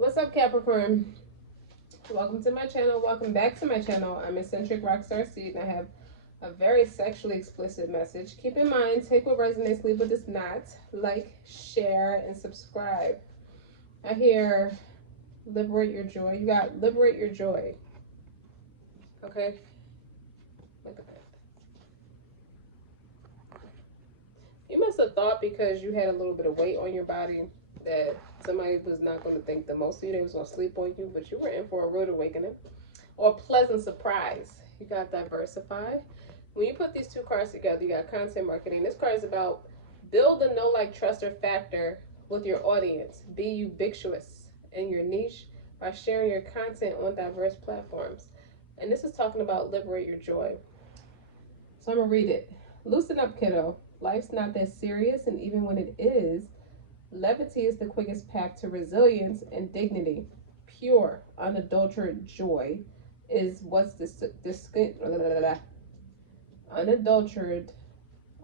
What's up, Capricorn? Welcome to my channel. Welcome back to my channel. I'm Eccentric RockStar'Seed, and I have a very sexually explicit message. Keep in mind, take what resonates, leave what does not. Like, share, and subscribe. I hear liberate your joy. You got liberate your joy. Okay? Look at that. You must have thought because you had a little bit of weight on your body that somebody was not going to think the most of you. They was going to sleep on you, but you were in for a rude awakening or pleasant surprise. You got diversify. When you put these two cards together, you got content marketing. This card is about build a know, like, trust, or factor with your audience. Be ubiquitous in your niche by sharing your content on diverse platforms. And this is talking about liberate your joy. So I'm going to read it. Loosen up, kiddo. Life's not that serious, and even when it is, levity is the quickest path to resilience and dignity. Pure, unadulterated joy is what's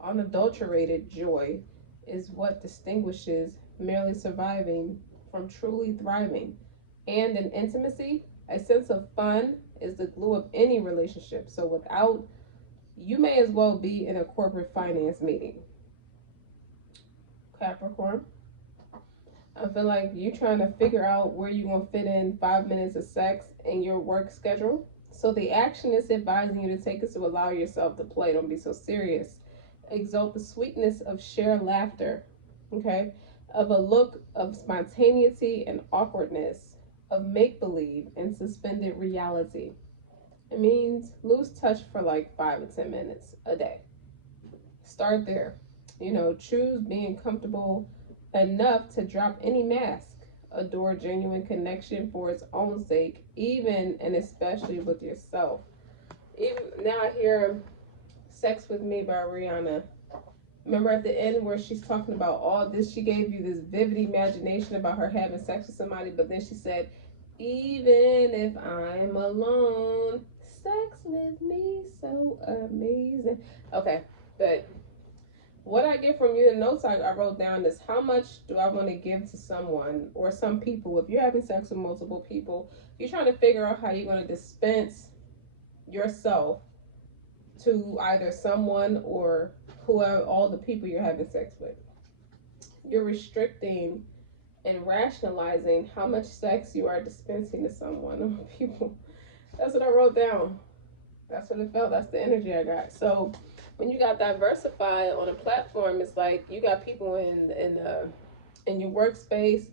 unadulterated joy is what distinguishes merely surviving from truly thriving. And in intimacy, a sense of fun is the glue of any relationship. So without, you may as well be in a corporate finance meeting. Capricorn, I feel like you trying to figure out where you're going to fit in 5 minutes of sex in your work schedule. So the action is advising you to take is to allow yourself to play. Don't be so serious. Exalt the sweetness of shared laughter, okay? Of a look of spontaneity and awkwardness, of make-believe and suspended reality. It means lose touch for like 5 or 10 minutes a day. Start there. Choose being comfortable enough to drop any mask. Adore genuine connection for its own sake, even and especially with yourself. Even now, I hear "Sex with Me" by Rihanna. Remember at the end where she's talking about all this, she gave you this vivid imagination about her having sex with somebody, but then she said, "Even if I'm alone, sex with me so amazing." Okay, but what I get from you, the notes I wrote down is how much do I want to give to someone or some people. If you're having sex with multiple people, you're trying to figure out how you're going to dispense yourself to either someone or whoever, all the people you're having sex with. You're restricting and rationalizing how much sex you are dispensing to someone or people. That's what I wrote down. That's what it felt. That's the energy I got. So when you got diversified on a platform, it's like you got people in your workspace,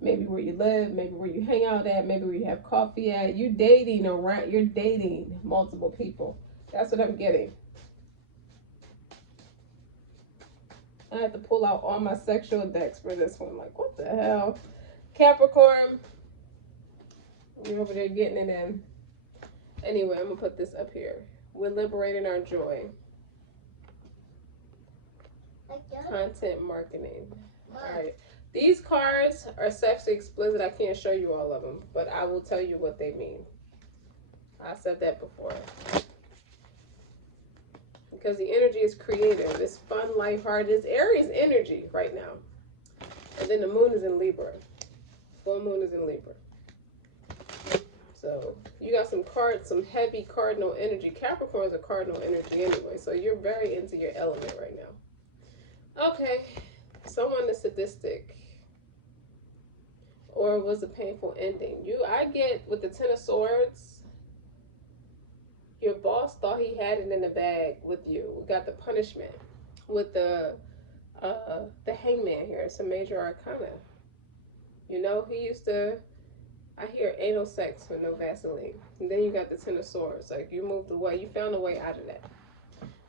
maybe where you live, maybe where you hang out at, maybe where you have coffee at. You're dating multiple people. That's what I'm getting. I had to pull out all my sexual decks for this one. Like, what the hell? Capricorn, you're over there getting it in. Anyway, I'm going to put this up here. We're liberating our joy. Content marketing. Alright. These cards are sexually explicit. I can't show you all of them, but I will tell you what they mean. I said that before. Because the energy is creative. It's fun, lighthearted. It's Aries energy right now. And then the moon is in Libra. Full moon is in Libra. So you got some cards, some heavy cardinal energy. Capricorn is a cardinal energy anyway. So you're very into your element right now. Okay. Someone is sadistic. Or it was a painful ending. I get with the Ten of Swords, your boss thought he had it in the bag with you. We got the punishment with the hangman here. It's a major arcana. He used to, I hear anal sex with no Vaseline. And then you got the Ten of Swords. Like, you moved away. You found a way out of that.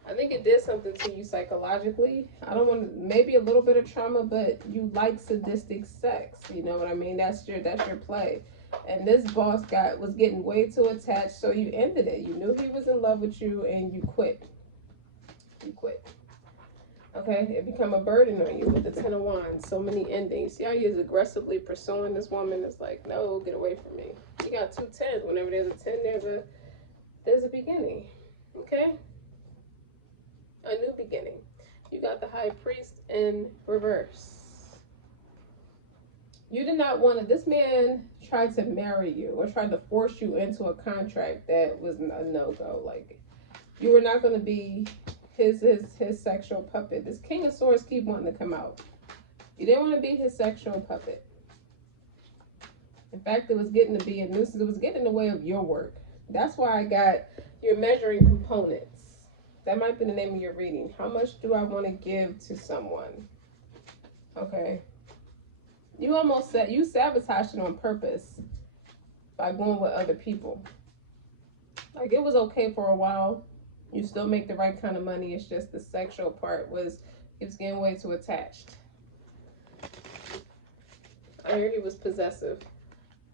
I think it did something to you psychologically. I don't want maybe a little bit of trauma, but you like sadistic sex. You know what I mean? That's your play. And this boss was getting way too attached, so you ended it. You knew he was in love with you, and you quit. You quit. Okay, it become a burden on you with the Ten of Wands. So many endings. See how he is aggressively pursuing this woman? It's like, no, get away from me. You got 2 10s. Whenever there's a 10, there's a beginning. Okay? A new beginning. You got the High Priest in reverse. You did not want to. This man tried to marry you or tried to force you into a contract that was a no go. Like you were not going to be his sexual puppet. This King of Swords keep wanting to come out. You didn't want to be his sexual puppet. In fact, it was getting to be a nuisance. It was getting in the way of your work. That's why I got your measuring components. That might be the name of your reading. How much do I want to give to someone? Okay. You almost said you sabotaged it on purpose by going with other people. Like it was okay for a while. You still make the right kind of money. It's just the sexual part was it was getting way too attached. I hear he was possessive,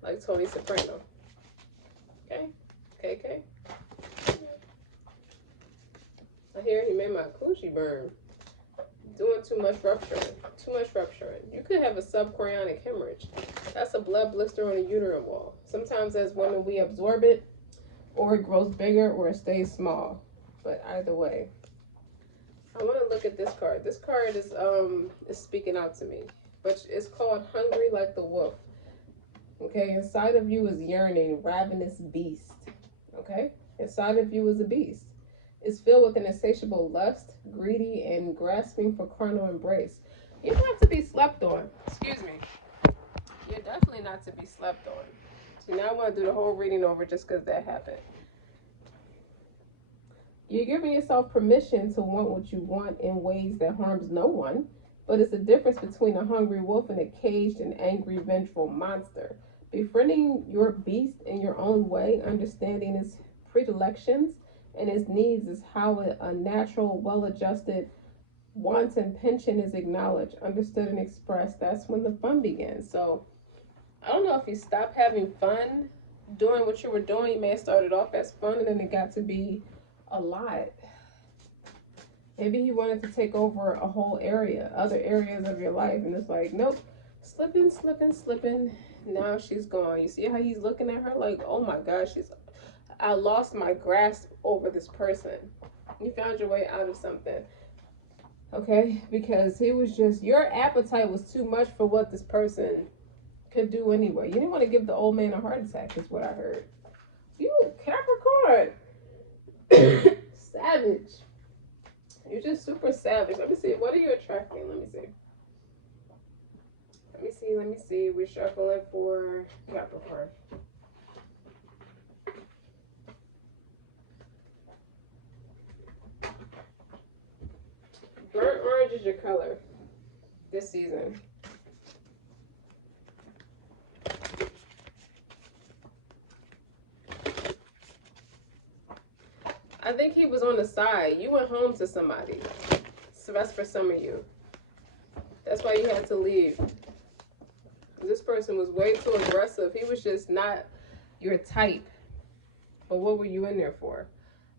like Tony Soprano. Okay, okay. I hear he made my coochie burn. Doing too much rupturing. Too much rupturing. You could have a subchorionic hemorrhage. That's a blood blister on the uterine wall. Sometimes as women we absorb it, or it grows bigger, or it stays small. But either way, I want to look at this card. This card is speaking out to me, but it's called Hungry Like the Wolf. Okay, inside of you is yearning, ravenous beast. Okay, inside of you is a beast. It's filled with an insatiable lust, greedy, and grasping for carnal embrace. You're not to be slept on. Excuse me. You're definitely not to be slept on. So now I want to do the whole reading over just because that happened. You're giving yourself permission to want what you want in ways that harms no one, but it's the difference between a hungry wolf and a caged and angry, vengeful monster. Befriending your beast in your own way, understanding its predilections and its needs is how a natural, well-adjusted, wanton pension is acknowledged, understood, and expressed. That's when the fun begins. So I don't know if you stopped having fun doing what you were doing. You may have started off as fun and then it got to be a lot. Maybe he wanted to take over a whole area, other areas of your life, and it's like, nope, slipping. Now she's gone. You see how he's looking at her like, oh my gosh, I lost my grasp over this person. You found your way out of something. Okay, because he was just, your appetite was too much for what this person could do anyway. You didn't want to give the old man a heart attack, is what I heard. You Capricorn. Savage. You're just super savage. Let me see. What are you attracting? Let me see. We're shuffling for Capricorn. Burnt orange is your color this season. I think he was on the side. You went home to somebody. So that's for some of you. That's why you had to leave. This person was way too aggressive. He was just not your type. But what were you in there for?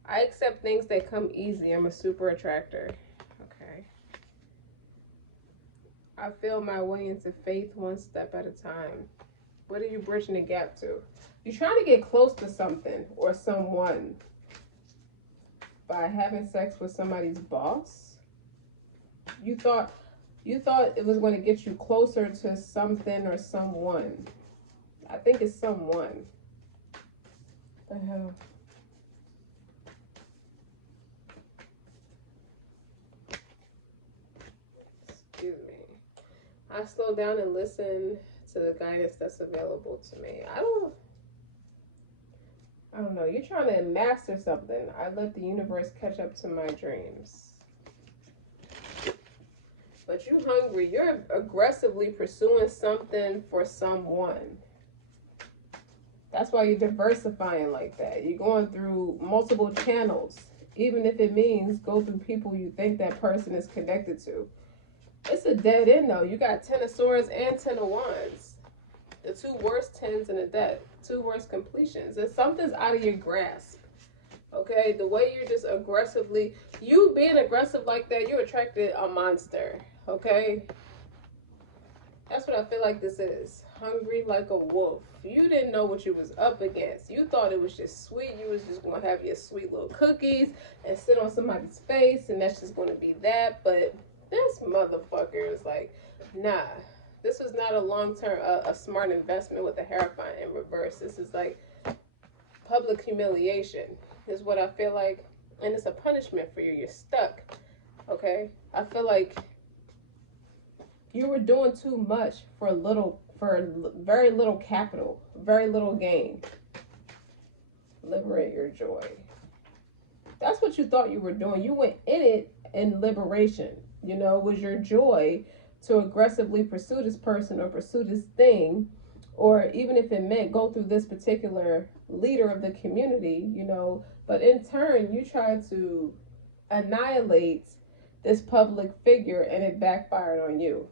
I accept things that come easy. I'm a super attractor. Okay. I feel my way into faith one step at a time. What are you bridging the gap to? You're trying to get close to something or someone by having sex with somebody's boss. You thought it was going to get you closer to something or someone. I think it's someone. What the hell? Excuse me. I slow down and listen to the guidance that's available to me. I don't know. You're trying to master something. I let the universe catch up to my dreams. But you're hungry. You're aggressively pursuing something for someone. That's why you're diversifying like that. You're going through multiple channels. Even if it means go through people you think that person is connected to. It's a dead end though. You got 10 of Swords and 10 of Wands. The two worst 10s in the deck. Two worst completions. And something's out of your grasp. Okay? The way you're just aggressively... You being aggressive like that, you attracted a monster. Okay? That's what I feel like this is. Hungry like a wolf. You didn't know what you was up against. You thought it was just sweet. You was just going to have your sweet little cookies and sit on somebody's face and that's just going to be that. But this motherfucker is like, nah. This is not a long-term, a smart investment with the Hierophant in reverse. This is like public humiliation is what I feel like. And it's a punishment for you. You're stuck. Okay? I feel like you were doing too much for very little capital, very little gain. Liberate your joy. That's what you thought you were doing. You went in it in liberation. You know, was your joy to aggressively pursue this person or pursue this thing, or even if it meant go through this particular leader of the community, you know, but in turn you tried to annihilate this public figure and it backfired on you.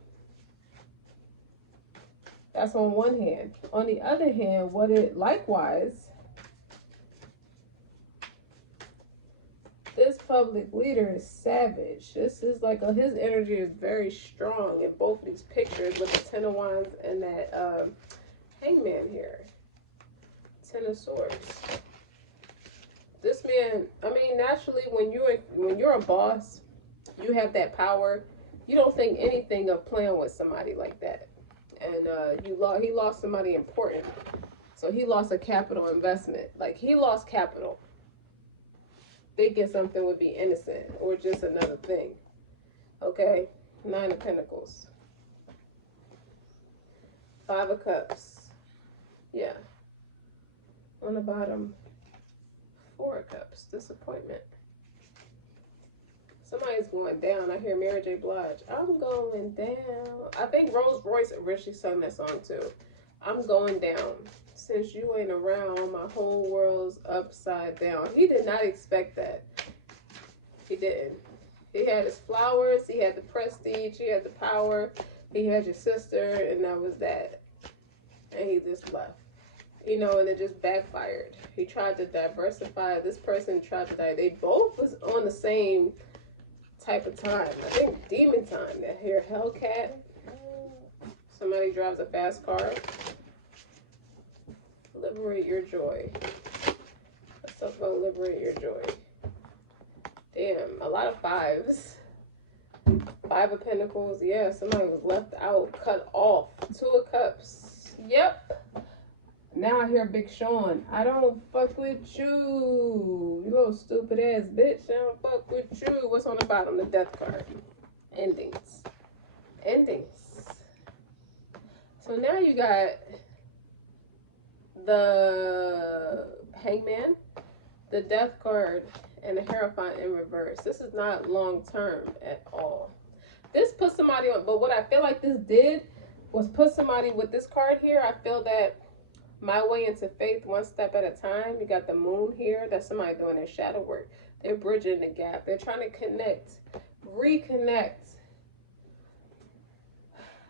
That's on one hand. On the other hand, what it likewise, this public leader is savage. This is like his energy is very strong in both of these pictures with the Ten of Wands and that Hangman here. Ten of Swords. This man, I mean, naturally, when you're a boss, you have that power. You don't think anything of playing with somebody like that. And he lost somebody important. So he lost a capital investment. Like, he lost capital thinking something would be innocent or just another thing. Okay? Nine of Pentacles. Five of Cups. Yeah. On the bottom, Four of Cups. Disappointment. Somebody's going down. I hear Mary J. Blige. I'm going down. I think Rose Royce originally sung that song too. I'm going down. Since you ain't around, my whole world's upside down. He did not expect that. He didn't. He had his flowers. He had the prestige. He had the power. He had your sister. And that was that. And he just left. You know, and it just backfired. He tried to diversify. This person tried to die. They both was on the same type of time. I think demon time. That here, Hellcat. Somebody drives a fast car. Liberate your joy. Let's talk about liberate your joy. Damn, a lot of fives. Five of Pentacles. Yeah, somebody was left out, cut off. Two of Cups. Yep. Now I hear Big Sean. I don't fuck with you. You little stupid ass bitch. I don't fuck with you. What's on the bottom? The Death card. Endings. Endings. So now you got the Hangman, the Death card, and the Hierophant in reverse. This is not long term at all. This put somebody on, but what I feel like this did was put somebody with this card here. I feel that my way into faith, one step at a time. You got the Moon here. That's somebody doing their shadow work. They're bridging the gap. They're trying to connect, reconnect.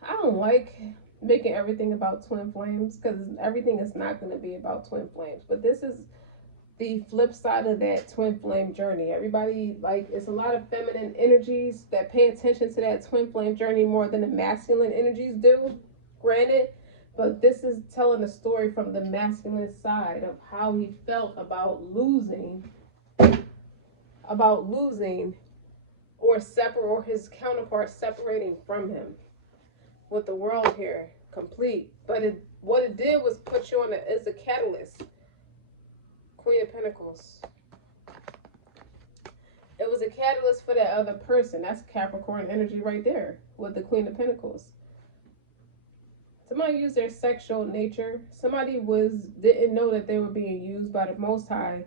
I don't like making everything about twin flames because everything is not going to be about twin flames. But this is the flip side of that twin flame journey. Everybody, like, it's a lot of feminine energies that pay attention to that twin flame journey more than the masculine energies do. Granted. But this is telling the story from the masculine side of how he felt about losing or his counterpart separating from him. With the World here, complete. But what it did was put you on as a catalyst. Queen of Pentacles. It was a catalyst for that other person. That's Capricorn energy right there with the Queen of Pentacles. Somebody used their sexual nature. Somebody didn't know that they were being used by the Most High.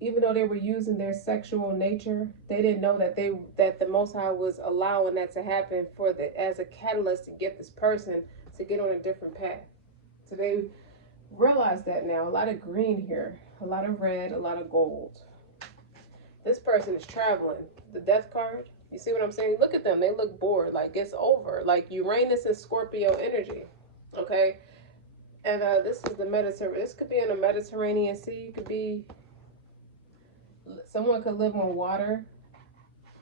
Even though they were using their sexual nature, they didn't know that the Most High was allowing that to happen as a catalyst to get this person to get on a different path. So they realize that now. A lot of green here, a lot of red, a lot of gold. This person is traveling. The Death card. You see what I'm saying? Look at them. They look bored. Like, it's over. Like, Uranus and Scorpio energy. Okay? And this is the Mediterranean. This could be in the Mediterranean Sea. It could be... Someone could live on water.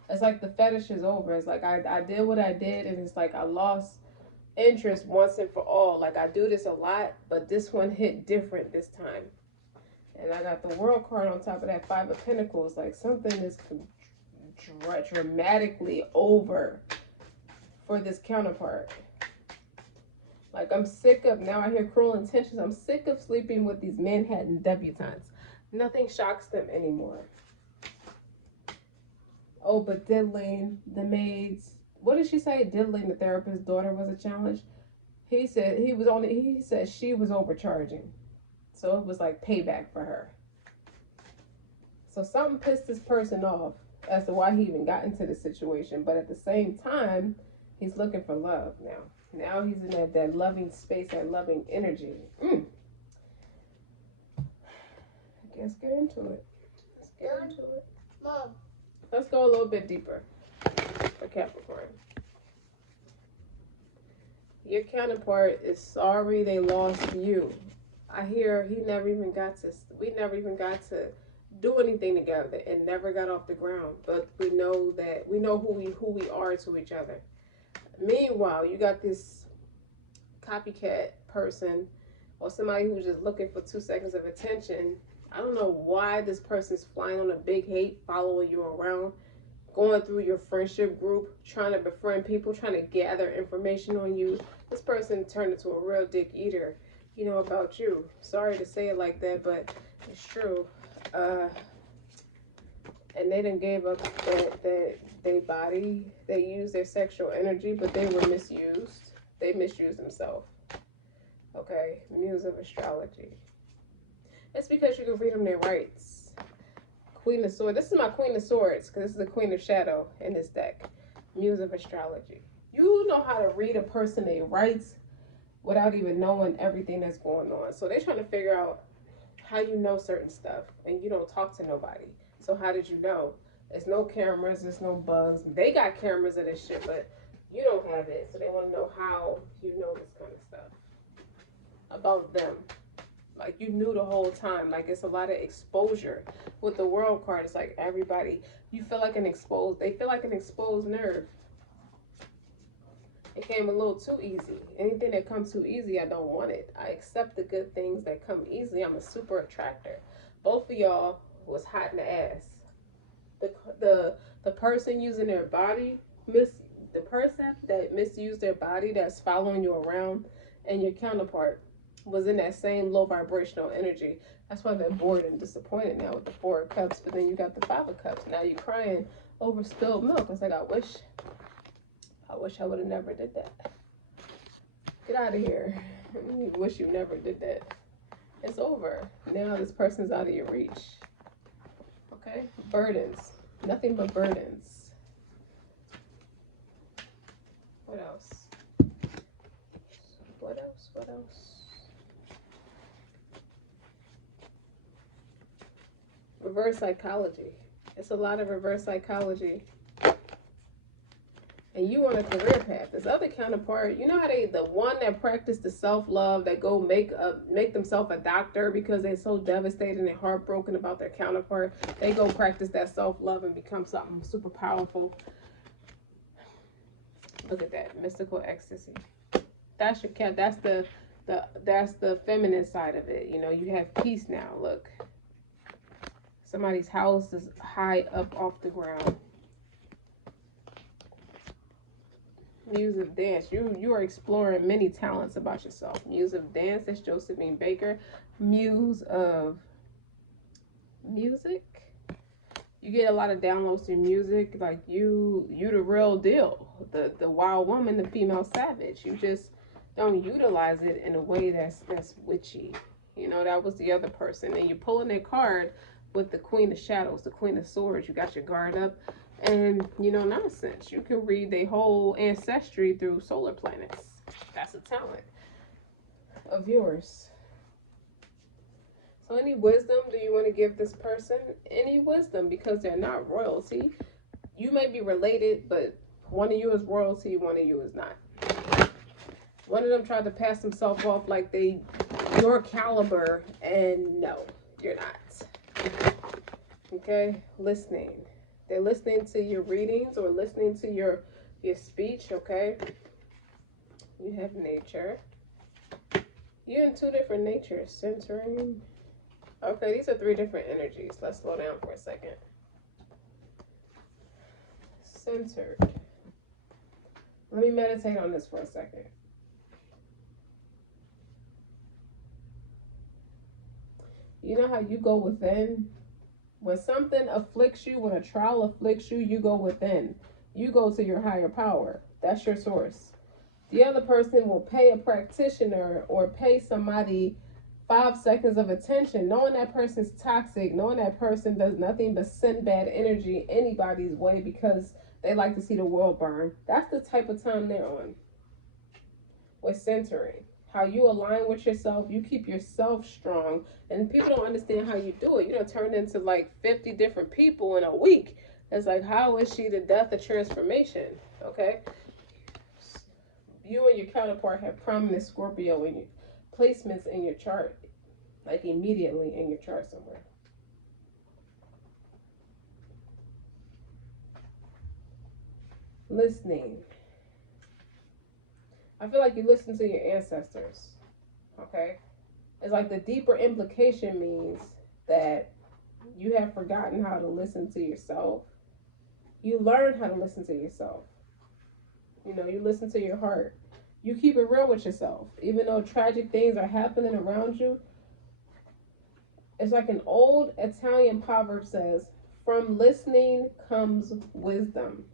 It's like the fetish is over. It's like, I did what I did, and it's like I lost interest once and for all. Like, I do this a lot, but this one hit different this time. And I got the World card on top of that Five of Pentacles. Like, something is dramatically over for this counterpart. Like, I'm sick of, now I hear cruel intentions. I'm sick of sleeping with these Manhattan debutantes. Nothing shocks them anymore. Oh, but diddling the maids. What did she say? Diddling the therapist's daughter was a challenge. He said he said she was overcharging. So it was like payback for her. So something pissed this person off as to why he even got into the situation. But at the same time, he's looking for love now. Now he's in that loving space, that loving energy. Let's get into it. Let's get into it. Mom. Let's go a little bit deeper for Capricorn. Your counterpart is sorry they lost you. I hear we never even got to do anything together and never got off the ground. But we know who we are to each other. Meanwhile, you got this copycat person or somebody who's just looking for 2 seconds of attention. I don't know why this person's flying on a big hate, following you around, going through your friendship group, trying to befriend people, trying to gather information on you. This person turned into a real dick eater, about you. Sorry to say it like that, but it's true. And they done gave up their body. They used their sexual energy, but they were misused. They misused themselves. Okay, Muse of Astrology. It's because you can read them their rights. Queen of Swords. This is my Queen of Swords, because this is the Queen of Shadow in this deck. Muse of Astrology. You know how to read a person their rights without even knowing everything that's going on. So they're trying to figure out how you know certain stuff, and you don't talk to nobody. So how did you know? There's no cameras, there's no bugs. They got cameras of this shit, but you don't have it. So they want to know how you know this kind of stuff about them. Like, you knew the whole time. Like, it's a lot of exposure. With the World card, it's like everybody, they feel like an exposed nerve. It came a little too easy. Anything that comes too easy, I don't want it. I accept the good things that come easily. I'm a super attractor. Both of y'all was hot in the ass. The person using their body, the person that misused their body, that's following you around, and your counterpart was in that same low vibrational energy. That's why they're bored and disappointed now with the 4 of Cups, but then you got the 5 of Cups. Now you're crying over spilled milk. It's like, I wish I would have never did that. Get out of here. You wish you never did that. It's over. Now this person's out of your reach. Okay? Burdens. Nothing but burdens. What else? What else? What else? Reverse psychology. It's a lot of reverse psychology. And you on a career path. This other counterpart, you know how the one that practice the self-love, that go make themselves a doctor because they're so devastated and heartbroken about their counterpart. They go practice that self-love and become something super powerful. Look at that, mystical ecstasy. That's your cat. That's the feminine side of it. You have peace now. Look. Somebody's house is high up off the ground. Muse of dance. You are exploring many talents about yourself. Muse of dance. That's Josephine Baker. Muse of music. You get a lot of downloads to music. Like you the real deal. The wild woman, the female savage. You just don't utilize it in a way that's witchy. That was the other person. And you're pulling their card with the Queen of Shadows, the Queen of Swords. You got your guard up. And, nonsense. You can read their whole ancestry through solar planets. That's a talent of yours. So any wisdom do you want to give this person? Any wisdom, because they're not royalty. You may be related, but one of you is royalty, one of you is not. One of them tried to pass himself off like they your caliber, and no, you're not. Okay? Listening. They're listening to your readings or listening to your speech, okay? You have nature. You're in 2 different natures. Centering. Okay, these are 3 different energies. Let's slow down for a second. Centered. Let me meditate on this for a second. You know how you go within? When something afflicts you, when a trial afflicts you, you go within. You go to your higher power. That's your source. The other person will pay a practitioner or pay somebody 5 seconds of attention, knowing that person's toxic, knowing that person does nothing but send bad energy anybody's way because they like to see the world burn. That's the type of time they're on. With centering, how you align with yourself, you keep yourself strong, and people don't understand how you do it. You don't turn into like 50 different people in a week. It's like, how is she the death of transformation? Okay, you and your counterpart have prominent Scorpio in your placements in your chart, like immediately in your chart somewhere. Listening. I feel like you listen to your ancestors. Okay, it's like the deeper implication means that you have forgotten how to listen to yourself. You learn how to listen to yourself. You know, you listen to your heart. You keep it real with yourself. Even though tragic things are happening around you, it's like an old Italian proverb says, from listening comes wisdom.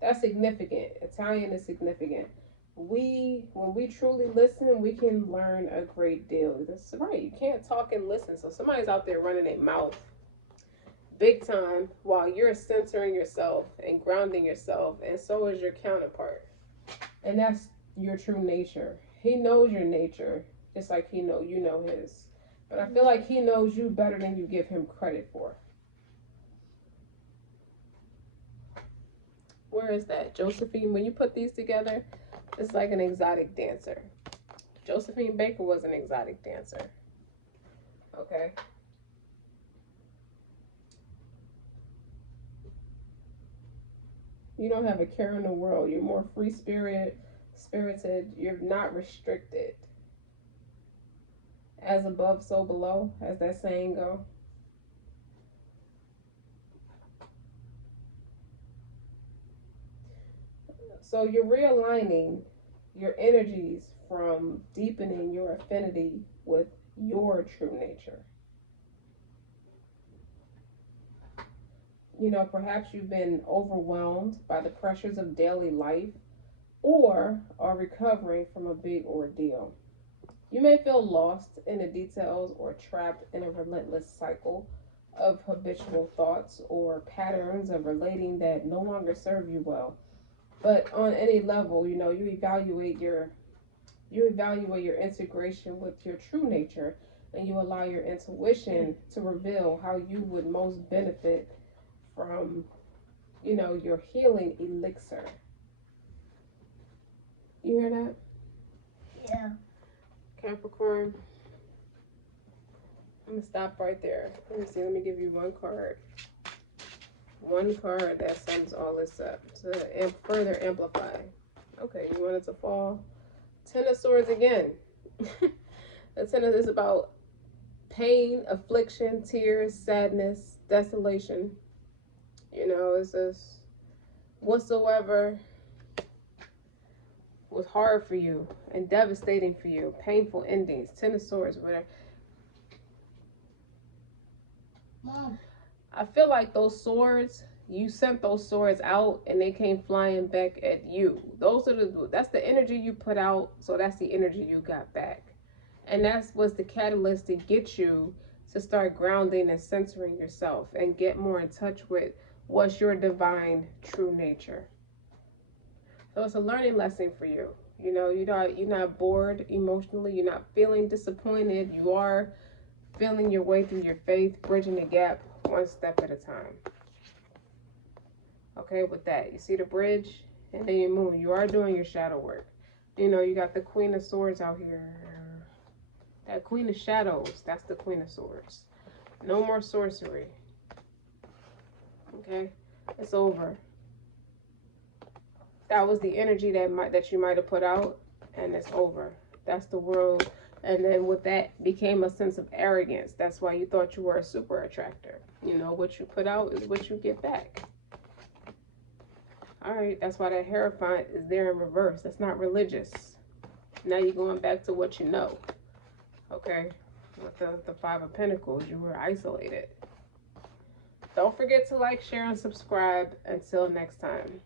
That's significant. Italian is significant. When we truly listen, we can learn a great deal. That's right. You can't talk and listen. So somebody's out there running their mouth big time while you're centering yourself and grounding yourself, and so is your counterpart. And that's your true nature. He knows your nature just like you know his. But I feel like he knows you better than you give him credit for. Where is that? Josephine, when you put these together, it's like an exotic dancer. Josephine Baker was an exotic dancer. Okay. You don't have a care in the world. You're more free spirited. You're not restricted. As above, so below, as that saying go. So you're realigning your energies from deepening your affinity with your true nature. You know, perhaps you've been overwhelmed by the pressures of daily life or are recovering from a big ordeal. You may feel lost in the details or trapped in a relentless cycle of habitual thoughts or patterns of relating that no longer serve you well. But on any level, you know, you evaluate your integration with your true nature, and you allow your intuition to reveal how you would most benefit from, you know, your healing elixir. You hear that? Yeah. Capricorn. I'm gonna stop right there. Let me see. Let me give you one card. One card that sums all this up to further amplify. Okay, you want it to fall. Ten of Swords again. The Ten is about pain, affliction, tears, sadness, desolation. You know, it's just whatsoever was hard for you and devastating for you, painful endings. Ten of Swords, whatever. Mom. I feel like those swords, you sent those swords out and they came flying back at you. That's the energy you put out, so that's the energy you got back. And that's what's the catalyst to get you to start grounding and centering yourself and get more in touch with what's your divine true nature. So it's a learning lesson for you. You know, you're not bored emotionally, you're not feeling disappointed, you are feeling your way through your faith, bridging the gap one step at a time. Okay, with that, you see the bridge and then your moon. You are doing your shadow work. You know, you got the Queen of Swords out here. That Queen of Shadows, that's the Queen of Swords. No more sorcery. Okay, it's over. That was the energy that you might have put out, and it's over. That's the world. And then with that became a sense of arrogance. That's why you thought you were a super attractor. You know, what you put out is what you get back. All right, that's why that Hierophant is there in reverse. That's not religious. Now you're going back to what you know. Okay, with the Five of Pentacles, you were isolated. Don't forget to like, share, and subscribe. Until next time.